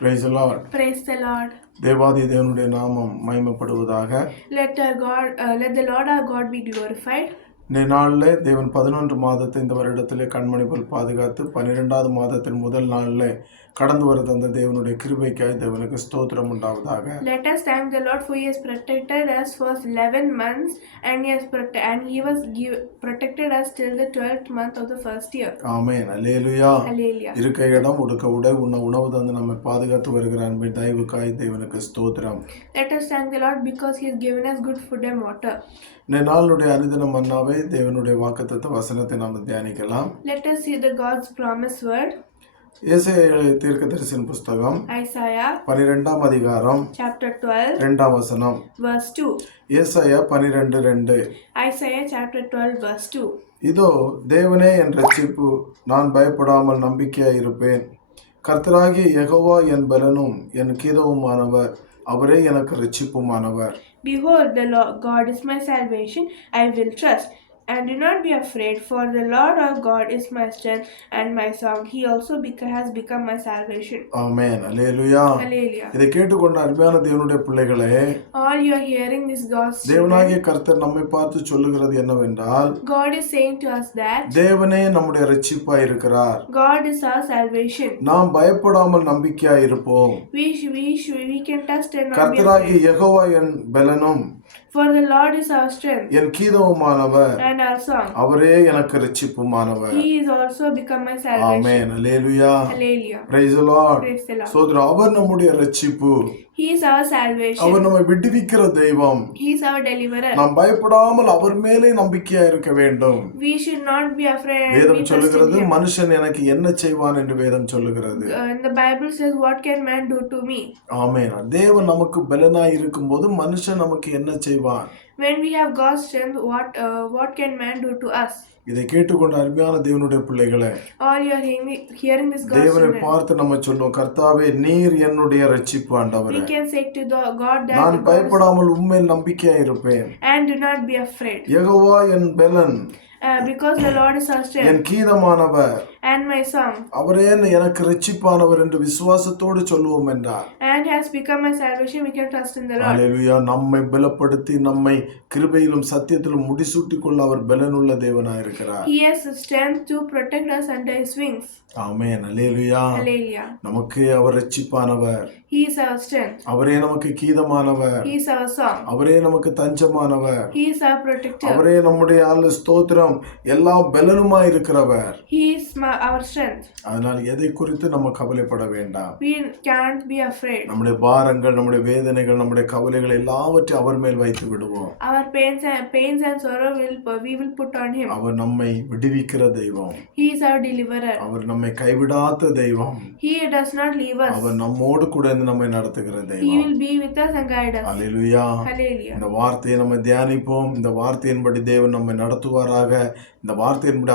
Praise the Lord. Praise the Lord. தேவாதி தேவனுடைய நாமம் மகிமைப்படுவதாக. Let the Lord our God be glorified. இந்த நாளில் தேவன் 11 மாதத்தை இந்த வருடத்திலே கண்மணி போல் பாதுகாத்து 12வது மாதத்தின் முதல் நாளில் கடந்து வர தந்த தேவனுடைய கிருபைக்காய் தேவனுக்கு ஸ்தோத்திரம் உண்டாவதாக. Let us thank the Lord for He has protected us for 11 months and He was protected us till the 12th month of the first year. Amen. Hallelujah. Hallelujah. இருக்க இடம் உடுக்க உடை உண்ண உணவு தந்து நம்மை பாதுகாத்து வருகிற அன்பின் தயவுக்காய் தேவனுக்கு ஸ்தோத்திரம். Let us thank the Lord because He has given us good food and water. இந்த நாளுடைய அனுதின மன்னாவை தேவனுடைய வாக்குத்தத்த வசனத்தை நாம் தியானிக்கலாம். Let us see the God's promise word. ஏசாயா தீர்க்கதரிசியின் புத்தகம் Isaiah 12ஆம் அதிகாரம் chapter 12 2ஆம் வசனம். verse 2. ஏசாயா 12:2. Isaiah chapter 12 verse 2. இதோ தேவனே என் ரட்சிப்பு, நான் பயப்படாமல் நம்பிக்கையாய் இருப்பேன். கர்த்தராகிய யெகோவா என் பலனும் என் கீதவுமானவர், அவரே எனக்கு ரட்சிப்புமானவர். Behold, the Lord God is my salvation, I will trust. And do not be afraid, for the Lord our God is my strength and my song. He also has become my salvation. Amen. Hallelujah. Hallelujah. இதை கேட்டுக்கொண்ட அருமையான தேவனுடைய பிள்ளைகளே, all you are hearing this God's தேவனாகிய கர்த்தர் நம்மை பார்த்து சொல்லுகிறது என்னவென்றால், God is saying to us that தேவனே நம்முடைய ரட்சிப்பாய் இருக்கிறார். God is our salvation. நாம் பயப்படாமல் நம்பிக்கையாய் இருப்போம். We can trust and not be கர்த்தராகிய afraid. யெகோவா என் பலனும், For the Lord is our strength N கீதவுமானவர், and our song. அவரே எனக்கு ரட்சிப்புமானவர். He is also become my salvation. Amen. Hallelujah. Hallelujah. Praise the Lord. Praise the Lord. சோதரர், அவர் நம்முடைய ரட்சிப்பு. He is our salvation. அவர் நம்மை விடுவிக்கிற தெய்வம். He is our deliverer. நாம் பயப்படாமல் அவர் மேலே நம்பிக்கையா இருக்க வேண்டும். We should not be afraid. வேதம் சொல்லுகிறது, மனுஷன் எனக்கு என்ன செய்வான் என்று வேதம் சொல்லுகிறது. The Bible says, what can man do to me? ஆமென். தேவன் நமக்கு பலனாய் இருக்கும்போது மனுஷன் நமக்கு என்ன செய்வான்? When we have God's strength, what can man do to us? இதை கேட்டுக்கொண்ட அருமையான தேவனுடைய பிள்ளைகளே, all you are hearing this God's தேவனை strength. பார்த்து நம்ம சொல்லுவோம், கர்த்தாவே நீர் என்னுடைய ரட்சிப்பு ஆண்டவரே. We can say to God that நான் பயப்படாமல் உம்மேல் நம்பிக்கையா இருப்பேன். and do not be afraid. Jehovah என் பலன், because the Lord is our strength N கீதமானவர், and my song, அவரே எனக்கு ரட்சிப்பானவர் என்று விசுவாசத்தோடு சொல்லுவோம் என்றார். and has become my salvation. We can trust in the Lord. அல்லேலூயா. நம்மை பலப்படுத்தி நம்மை கிருபையிலும் சத்தியத்திலும் முடிசூட்டிக் கொள்ள அவர் பலனுள்ள தேவனாய் இருக்கிறார். He has the strength to protect us under His wings. Amen. Hallelujah. Hallelujah. நமக்கு அவர் ரட்சிப்பானவர், He is our strength. அவரே நமக்கு கீதமானவர், He is our song. அவரே நமக்கு தஞ்சமானவர், He is our protector. அவரே நம்முடைய ஸ்தோத்திரம் எல்லாம் பலனுமாய் இருக்கிறவர். He is our strength. அதனால் எதை குறித்து நம்ம கவலைப்பட வேண்டாம். We can't be afraid. நம்முடைய பாரங்கள், நம்முடைய வேதனைகள், நம்முடைய கவலைகள் எல்லாவற்றையும் அவர் மேல் வைத்து விடுவோம். Our pains and sorrow we will put on Him. அவர் நம்மை விடுவிக்கிற தெய்வம். He is our deliverer. அவர் நம்மை கைவிடாத தெய்வம். He does not leave us. அவர் நம்மோடு கூட இருந்து நம்மை நடத்துகிற He தெய்வம். will be with us and guide us. Hallelujah. Hallelujah. இந்த வார்த்தையை நம்ம தியானிப்போம். இந்த வார்த்தையின்படி தேவன் நம்மை நடத்துவாராக. இந்த வார்த்தையின்படி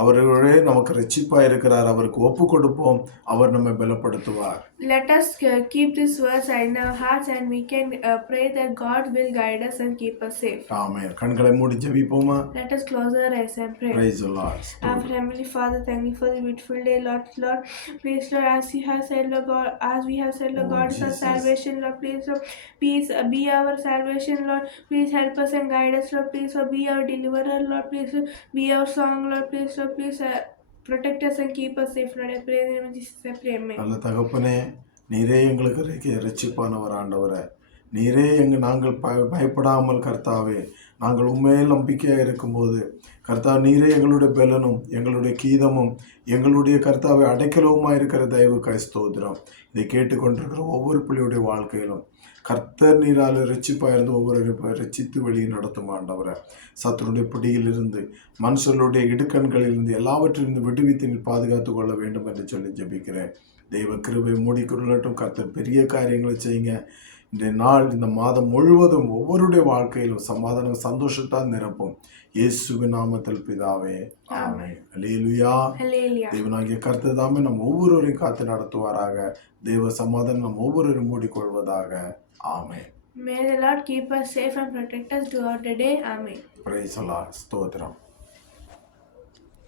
அவர்களே நமக்கு ரட்சிப்பா இருக்கிறார். அவருக்கு ஒப்பு கொடுப்போம். அவர் நம்மை பலப்படுத்துவார். Let us keep this verse in our hearts and we can pray that God will guide us and keep us safe. ஆமென். கண்களை மூடி ஜெபிப்போமா? Let us close our eyes and pray. Praise the Lord. Our Heavenly Father, thank you for the beautiful day, Lord. Please, Lord, as we have said, Lord God is our salvation, Lord. Please be our salvation, Lord. Please help us and guide us, Lord. Please, be our deliverer, Lord. Please, be our song, Lord. Please, protect us and keep us safe, Lord. I pray in the name of Jesus, I pray, amen. நல்ல தகப்பனே, நீரே எங்களுக்கு ரட்சிப்பானவர் ஆண்டவரே. நீரே நாங்கள் பயப்படாமல் கர்த்தாவே, நாங்கள் உண்மையில் நம்பிக்கையாக இருக்கும்போது கர்த்தாவே, நீரே எங்களுடைய பலனும் எங்களுடைய கீதமும் எங்களுடைய கர்த்தாவை அடைக்கலவுமாக இருக்கிற தயவுக்காய் ஸ்தோத்திரம். இதை கேட்டுக்கொண்டிருக்கிற ஒவ்வொரு பிள்ளையுடைய வாழ்க்கையிலும் கர்த்தர் நீரால் ரட்சிப்பாக இருந்து ஒவ்வொரு ரட்சித்து வெளியே நடத்தும் ஆண்டவரை. சத்துருடைய பிடியிலிருந்து, மனுஷர்களுடைய இடுக்கண்களிலிருந்து எல்லாவற்றிலிருந்து விடுவித்து நீ பாதுகாத்து கொள்ள வேண்டும் என்று சொல்லி ஜெபிக்கிறேன். தெய்வ கிருபை மூடிக்கொள்ளட்டும். கர்த்தர் பெரிய காரியங்களை செய்யுங்க. இந்த நாள், இந்த மாதம் முழுவதும் ஒவ்வொருடைய வாழ்க்கையிலும் சமாதானம், சந்தோஷத்தால் நிரப்பும். இயேசுவின் நாமத்தில் பிதாவே, ஆமென். அல்லேலூயா. தேவனாகிய கர்த்தர் தாமே நம் ஒவ்வொருவரையும் காத்து நடத்துவாராக. தேவ சமாதானம் நம் ஒவ்வொருவரையும் மூடிக்கொள்வதாக. ஆமென். May the Lord keep us safe and protect us throughout the day. Amen. Praise the Lord. ஸ்தோத்திரம்.